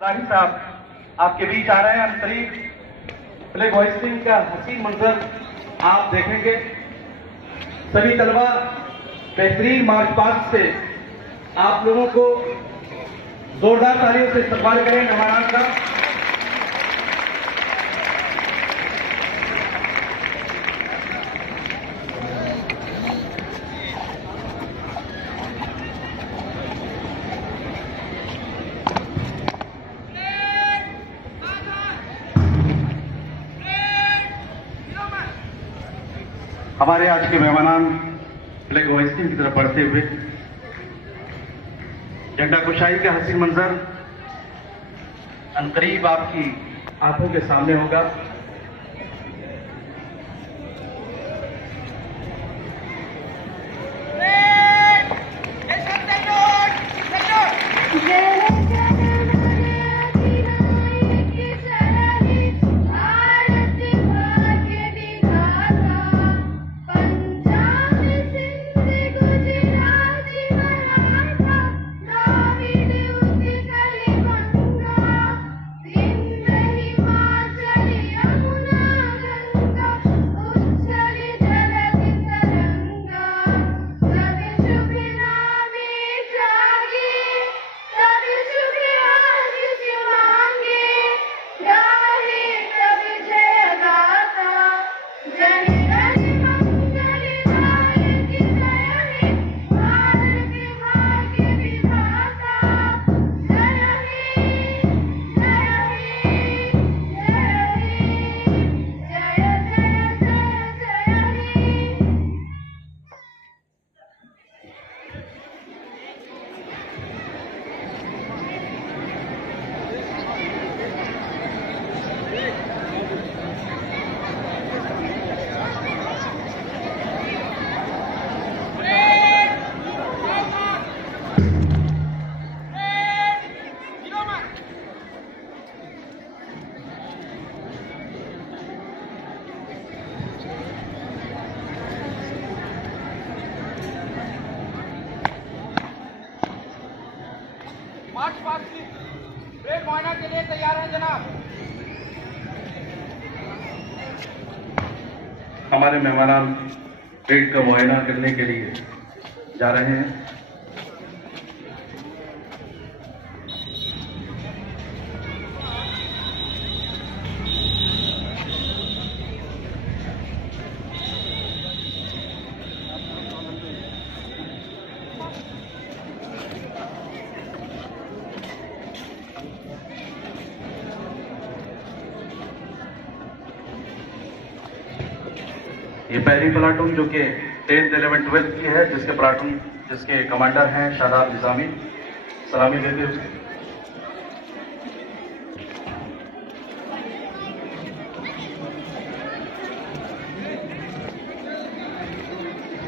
राही साहब आपके बीच आ रहे हैं। अंतरिक्ष फ्लैग होइस्टिंग का हसीन मंजर आप देखेंगे। सभी तलबा बेहतरीन मार्च पास्ट से आप लोगों को जोरदार तालियों से इस्तकबाल करें मेहमान का। हमारे आज के मेहमान फ्लैग होइस्टिंग की तरफ बढ़ते हुए झंडा कुशाई का हसीन मंजर अनकरीब आपकी आंखों के सामने होगा। मार्च पास्ट की परेड मुआयना के लिए तैयार हैं जनाब। हमारे मेहमान परेड का मुआयना करने के लिए जा रहे हैं। ये पहली प्लाटून जो कि 10th 11th 12th की है, जिसके कमांडर हैं शादाब निजामी, सलामी देते हुए।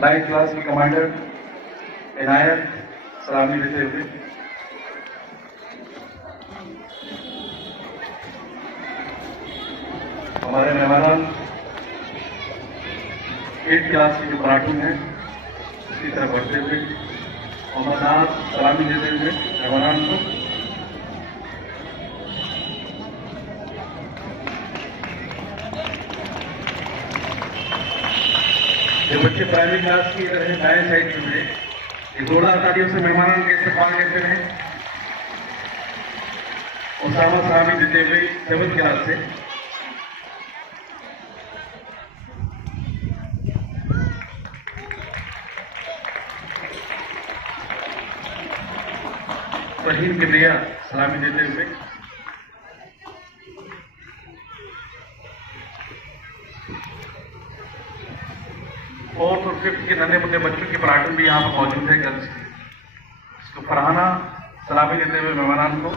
नाइन्थ क्लास के कमांडर इनायत, सलामी देते हुए। हमारे मेहमान 8th क्लास की जो प्लाटून है उसकी तरफ बढ़ते हुए मोहम्मद सलामी देते हुए मेहमान को। ये बच्चे प्राइमरी क्लास की इधर है दाएं साइड में मिले। ये जोरदार तालियों से मेहमान के इस्तेमाल करते रहे। उसामा सलामी देते हुए 7th क्लास से। फहीम किबरिया सलामी देते हुए। फोर्थ और 5th के नन्हे मुन्ने बच्चों की प्लाटून भी यहाँ पर मौजूद है गर्ल्स की। इसको फरहाना सलामी देते हुए मेहमान को।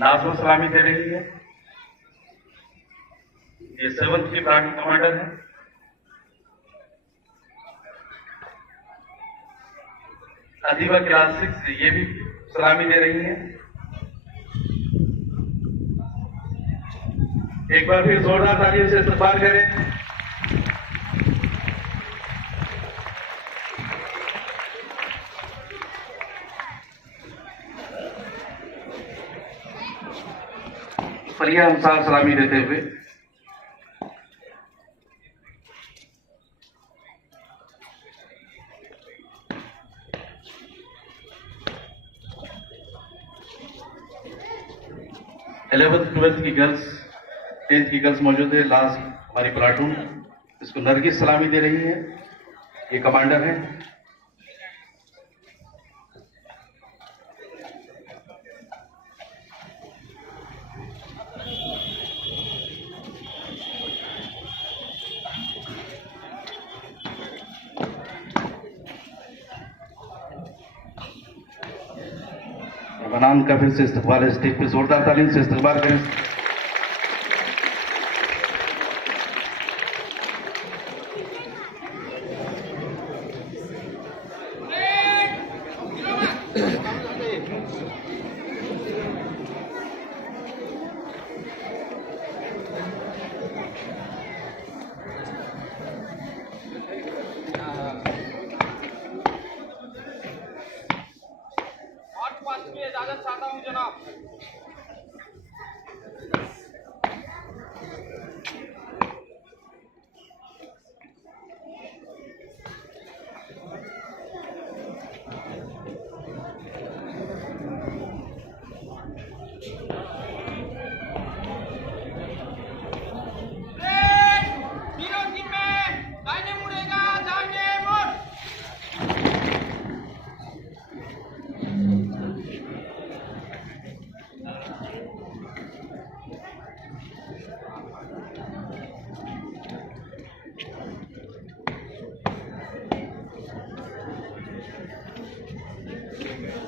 नाज़ो सलामी दे रही है। ये 7th की प्लाटून कमांडर है। अदीबा क्लास 6 ये भी सलामी दे रही है। एक बार फिर जोरदार तालियों से इस्तकबाल करें। फरिया अनुसार सलामी देते हुए इलेवेंथ ट्वेल्थ की गर्ल्स, 10th की गर्ल्स मौजूद है। लास्ट हमारी प्लाटून इसको नरगिस सलामी दे रही है, ये कमांडर है। बनान का फिर से इस्तकबाल है, स्टेज पे जोरदार तालीम से इस्तकबाल करें। मार्च पास्ट की इजाजत चाहता हूं जनाब।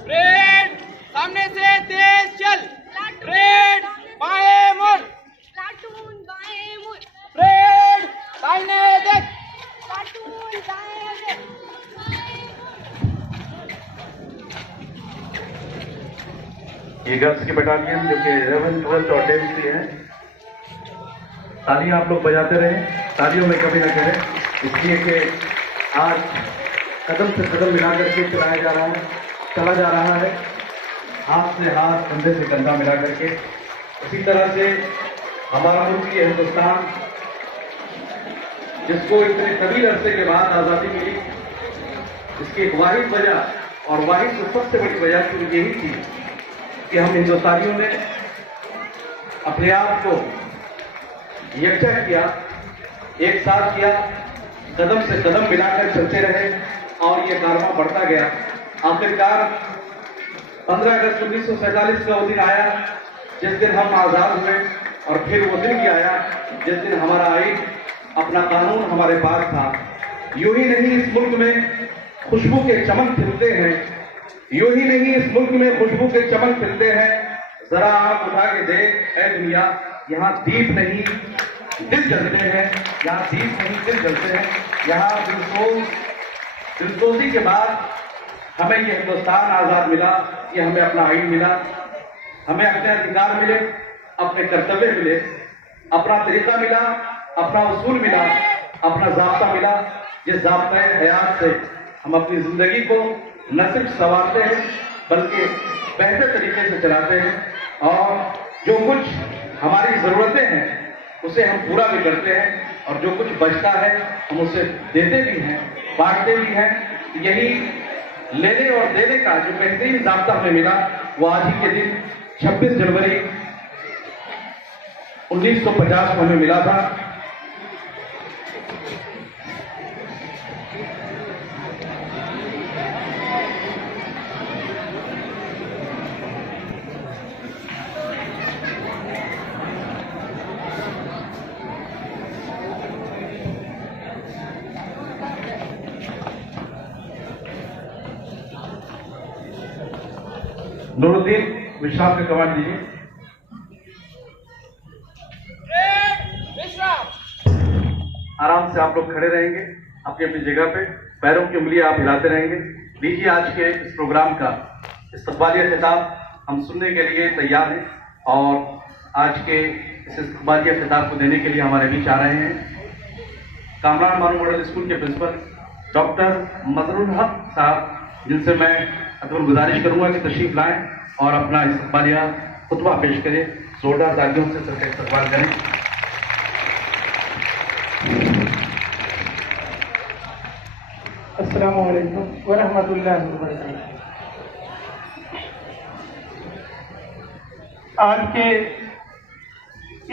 परेड सामने से तेज चल। परेड बाएं मुड़। प्लाटून बाएं मुड़। परेड दाहिने देख। प्लाटून दाएं देख। ये गर्ल्स की बटालियन जो कि 11th 12th और 10th की है। तालियां आप लोग बजाते रहें, तालियों में कभी ना करें, इसलिए कि आज कदम से कदम मिला करके चला जा रहा है, हाथ से हाथ, कंधे से कंधा मिला करके। उसी तरह से हमारा मुल्क ये हिंदुस्तान, जिसको इतने तवील अरसे के बाद आज़ादी मिली, इसकी एक वाहिद वजह और वाहिद से सबसे बड़ी वजह तो यही थी कि हम हिंदुस्तानियों ने अपने आप को यकजा किया, एक साथ किया, कदम से कदम मिलाकर चलते रहे और ये कारवां बढ़ता गया। आखिरकार 15 अगस्त 1947 का वो दिन आया जिस दिन हम आज़ाद हुए, और फिर वो दिन भी आया जिस दिन हमारा आइन, अपना कानून हमारे पास था। यूं ही नहीं इस मुल्क में खुशबू के चमन खिलते हैं, यूं ही नहीं इस मुल्क में खुशबू के चमन खिलते हैं। जरा आप उठा के देख ऐ दुनिया, यहाँ दीप नहीं दिल जलते हैं, यहाँ दीप नहीं दिल जलते हैं। यहाँ दिलसोजी के बाद हमें ये हिंदुस्तान आज़ाद मिला, ये हमें अपना आइन मिला, हमें अपने अधिकार मिले, अपने कर्तव्य मिले, अपना तरीका मिला, अपना उसूल मिला, अपना ज़ाब्ता मिला। जिस ज़ाब्ता हयात से हम अपनी ज़िंदगी को न सिर्फ संवारते हैं बल्कि बेहतर तरीके से चलाते हैं, और जो कुछ हमारी ज़रूरतें हैं उसे हम पूरा भी करते हैं, और जो कुछ बचता है हम उसे देते भी हैं, बांटते भी हैं। यही लेने और देने का जो बेहतरीन ज़ाब्ता हमें मिला, वो आज ही के दिन 26 जनवरी 1950 को हमें मिला था। नूरुद्दीन विश्राम का कमांड दीजिए। आराम से आप लोग खड़े रहेंगे अपनी अपनी जगह पे, पैरों की उंगलियां आप हिलाते रहेंगे। लीजिए आज के इस प्रोग्राम का इस्तकबालिया खिताब हम सुनने के लिए तैयार हैं, और आज के इस इस्तकबालिया खिताब को देने के लिए हमारे बीच आ रहे हैं कामरान बानो मॉडल स्कूल के प्रिंसिपल डॉक्टर मजरुल हक साहब, जिनसे मैं अतुल गुजारिश करूंगा कि तशरीफ लाएं और अपना इस्तकबालिया खुतबा पेश करें। जोरदार तालियों से सबका इस्तकबाल करें। अस्सलामु अलैकुम व रहमतुल्लाहि व बरकातुहू। आज के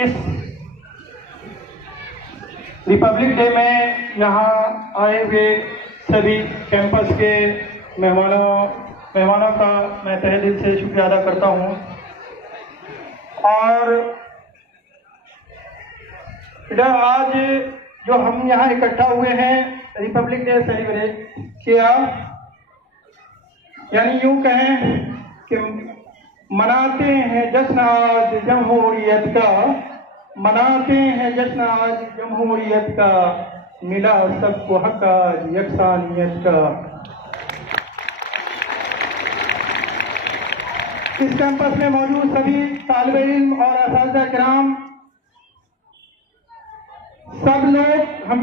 इस रिपब्लिक डे में यहाँ आए हुए सभी कैंपस के मेहमानों का मैं तहे दिल से शुक्रिया अदा करता हूँ। और इधर आज जो हम यहाँ इकट्ठा हुए हैं रिपब्लिक डे सेलिब्रेट किया, यानी यूं कहें कि मनाते हैं जश्न आज जमहूरियत का, मनाते हैं जश्न आज जमहूरियत का, मिला सबको हक आज यकसानियत का। इस कैंपस में मौजूद सभी तालिब इल्म और असातिज़ा किराम, सब लोग हम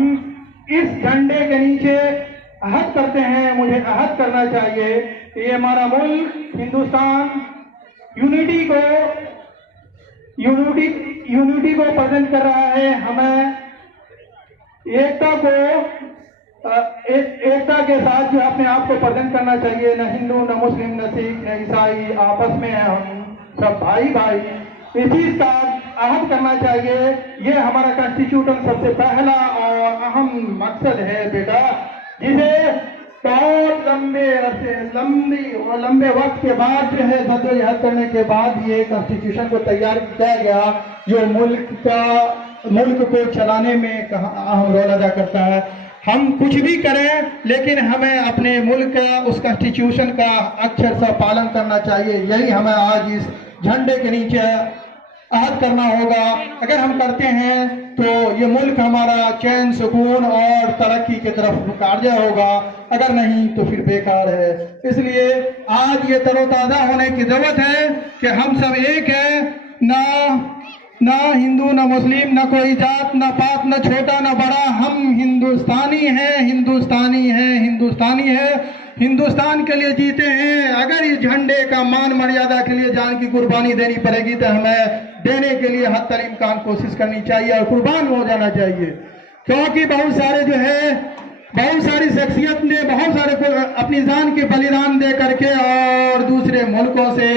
इस झंडे के नीचे अहद करते हैं, मुझे अहद करना चाहिए कि ये हमारा मुल्क हिंदुस्तान यूनिटी को प्रेजेंट कर रहा है। हमें एकता के साथ जो अपने आप को प्रेजेंट करना चाहिए। न हिंदू, न मुस्लिम, न सिख, न ईसाई, आपस में हम सब भाई भाई, इस चीज का अहद करना चाहिए। ये हमारा कॉन्स्टिट्यूशन सबसे पहला और अहम मकसद है बेटा, जिसे बहुत लंबे वक्त के बाद जो है जद्दोजहद करने के बाद ये कॉन्स्टिट्यूशन को तैयार किया गया, जो मुल्क को चलाने में अहम रोल अदा करता है। हम कुछ भी करें लेकिन हमें अपने मुल्क का, उस कॉन्स्टिट्यूशन का अक्षर सा पालन करना चाहिए। यही हमें आज इस झंडे के नीचे अहद करना होगा। अगर हम करते हैं तो ये मुल्क हमारा चैन, सुकून और तरक्की की तरफ रुकार्जा होगा, अगर नहीं तो फिर बेकार है। इसलिए आज ये तरोताज़ा होने की जरूरत है कि हम सब एक हैं, ना हिंदू, ना मुस्लिम, ना कोई जात, ना पात, ना छोटा, ना बड़ा, हम हिंदुस्तानी हैं, हिंदुस्तानी हैं, हिंदुस्तानी हैं, हिंदुस्तान के लिए जीते हैं। अगर इस झंडे का मान मर्यादा के लिए जान की कुर्बानी देनी पड़ेगी तो हमें देने के लिए हद तक इम्कान कोशिश करनी चाहिए और कुर्बान हो जाना चाहिए। क्योंकि बहुत सारी शख्सियत ने बहुत सारे को अपनी जान के बलिदान दे करके और दूसरे मुल्कों से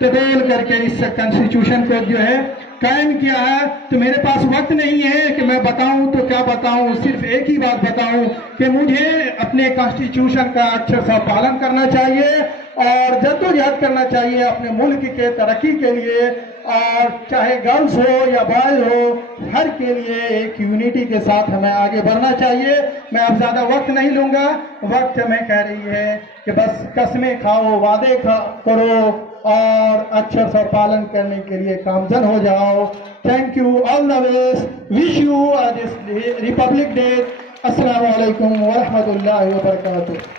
टटोल करके इस कॉन्स्टिट्यूशन को जो है कायम किया है। तो मेरे पास वक्त नहीं है कि मैं बताऊं तो क्या बताऊं, सिर्फ एक ही बात बताऊं कि मुझे अपने कॉन्स्टिट्यूशन का अक्षर सा पालन करना चाहिए और जद्दोजहद करना चाहिए अपने मुल्क के तरक्की के लिए। और चाहे गर्ल्स हो या बॉयज हो, हर के लिए एक यूनिटी के साथ हमें आगे बढ़ना चाहिए। मैं अब ज्यादा वक्त नहीं लूंगा, वक्त हमें कह रही है कि बस कस्में खाओ, वादे करो और अक्षर सा पालन करने के लिए कामजन हो जाओ। Thank you, all the best, wish you this Republic day. अस्सलाम वालेकुम व रहमतुल्लाहि व बरकातुहू।